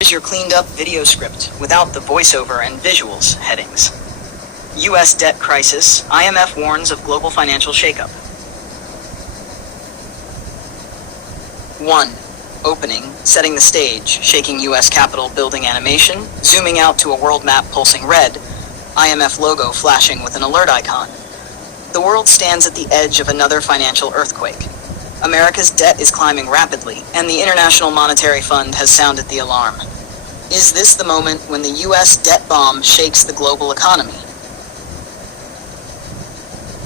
Here's your cleaned up video script without the voiceover and visuals headings. U.S. debt crisis, IMF warns of global financial shakeup. 1. Opening, setting the stage, shaking U.S. Capitol building animation, zooming out to a world map pulsing red, IMF logo flashing with an alert icon. The world stands at the edge of another financial earthquake. America's debt is climbing rapidly, and the International Monetary Fund has sounded the alarm. Is this the moment when the U.S. debt bomb shakes the global economy?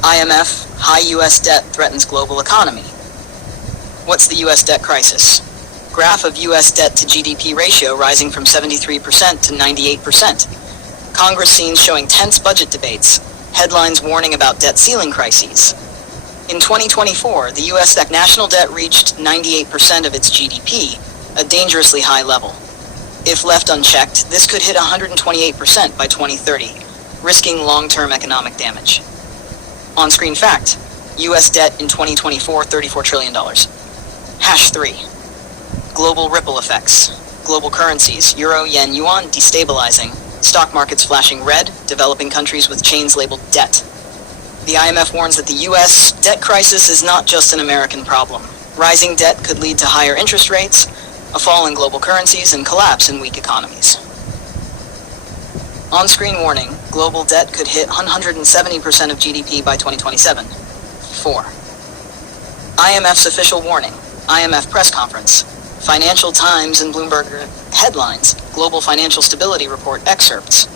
IMF, high U.S. debt threatens global economy. What's the U.S. debt crisis? Graph of U.S. debt to GDP ratio rising from 73% to 98%. Congress scenes showing tense budget debates. Headlines warning about debt ceiling crises. In 2024, the U.S. national debt reached 98% of its GDP, a dangerously high level. If left unchecked, this could hit 128% by 2030, risking long-term economic damage. On-screen fact, U.S. debt in 2024, $34 trillion. #3. Global ripple effects. Global currencies, euro, yen, yuan, destabilizing. Stock markets flashing red, developing countries with chains labeled debt. The IMF warns that the U.S. debt crisis is not just an American problem. Rising debt could lead to higher interest rates, a fall in global currencies, and collapse in weak economies. On-screen warning, global debt could hit 170% of GDP by 2027. 4. IMF's official warning, IMF press conference, Financial Times and Bloomberg headlines, Global Financial Stability Report excerpts.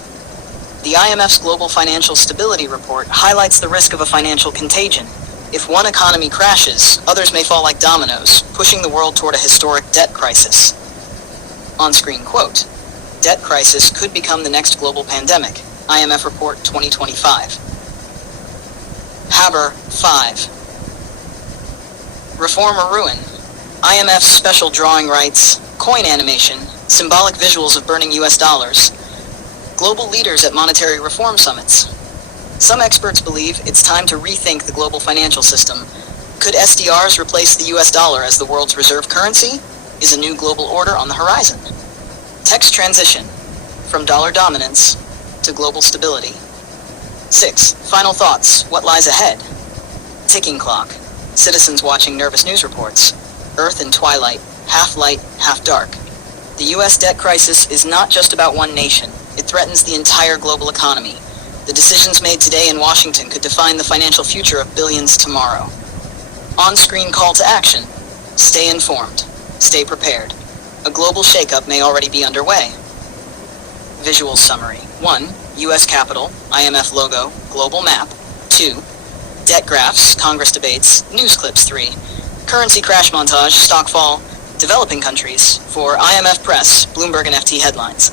The IMF's Global Financial Stability Report highlights the risk of a financial contagion. If one economy crashes, others may fall like dominoes, pushing the world toward a historic debt crisis. On-screen quote, debt crisis could become the next global pandemic, IMF Report 2025. Haber 5. Reform or ruin. IMF's special drawing rights, coin animation, symbolic visuals of burning US dollars, global leaders at monetary reform summits. Some experts believe it's time to rethink the global financial system. Could SDRs replace the US dollar as the world's reserve currency? Is a new global order on the horizon? Text transition, from dollar dominance to global stability. 6. Final thoughts, what lies ahead? Ticking clock, citizens watching nervous news reports, Earth in twilight, half light, half dark. The US debt crisis is not just about one nation. It threatens the entire global economy. The decisions made today in Washington could define the financial future of billions tomorrow. On-screen call to action. Stay informed. Stay prepared. A global shakeup may already be underway. Visual summary. 1. U.S. Capitol, IMF logo, global map. 2. Debt graphs, Congress debates, news clips. 3. Currency crash montage, stock fall, developing countries. 4. IMF press, Bloomberg and FT headlines.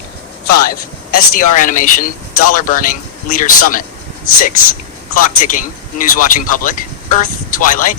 5. SDR animation, dollar burning, leaders summit. 6. Clock ticking, news watching public, Earth, twilight,